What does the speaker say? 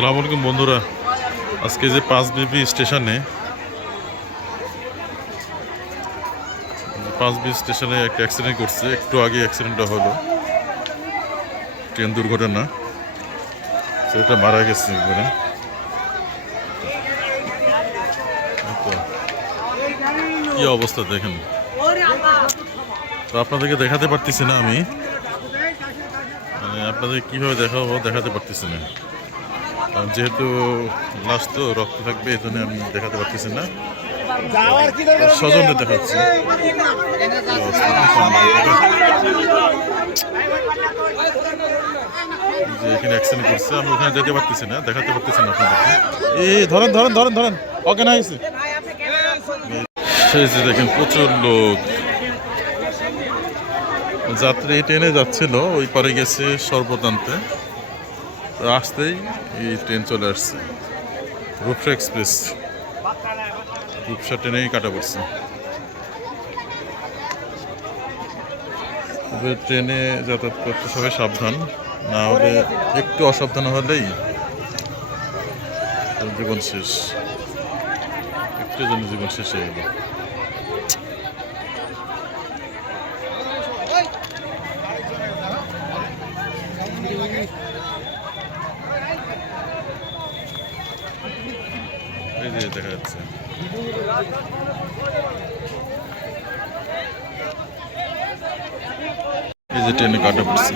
আসসালামু আলাইকুম বন্ধুরা, আজকে যে 5BB স্টেশনে একটা অ্যাক্সিডেন্ট করছে। একটু আগে অ্যাক্সিডেন্টটা হলো, ট্রেন দুর্ঘটনা। সেটা মারা গেছে একবারে। কি অবস্থা দেখেন, তো আপনাদেরকে দেখাতে পারতেছি না আমি, মানে আপনাদের কীভাবে দেখাতে পারতেছি না, যেহেতু লাশ তো রক্ত থাকবে, এই জন্য আমি দেখাতে পারতেছি না। স্বজনদের দেখাচ্ছি। যে এখানে অ্যাক্সিডেন্ট করছে, আমি ওখানে যেতে পারতেছি না, দেখাতে পারতেছি না আপনাদেরকে। এই ধরেন ধরেন ধরেন ধরেন, ওকে না হয়েছে। সেই যে দেখেন প্রচুর লোক, যাত্রী ট্রেনে যাচ্ছিল, ওই পারে গেছে শরবত আনতে, আসতেই এই ট্রেন চলে আসছে। রূপসা এক্সপ্রেস, রূপসা ট্রেনেই কাটা পড়ছে। তবে ট্রেনে যাতায়াত করতে সবাই সাবধান, না হলে একটু অসাবধান হলেই জীবন শেষ, একটু জন্য জীবন শেষ হয়ে গেল। এই যে দেখা যাচ্ছে এই যে ট্রেনে কাটা পড়ছে।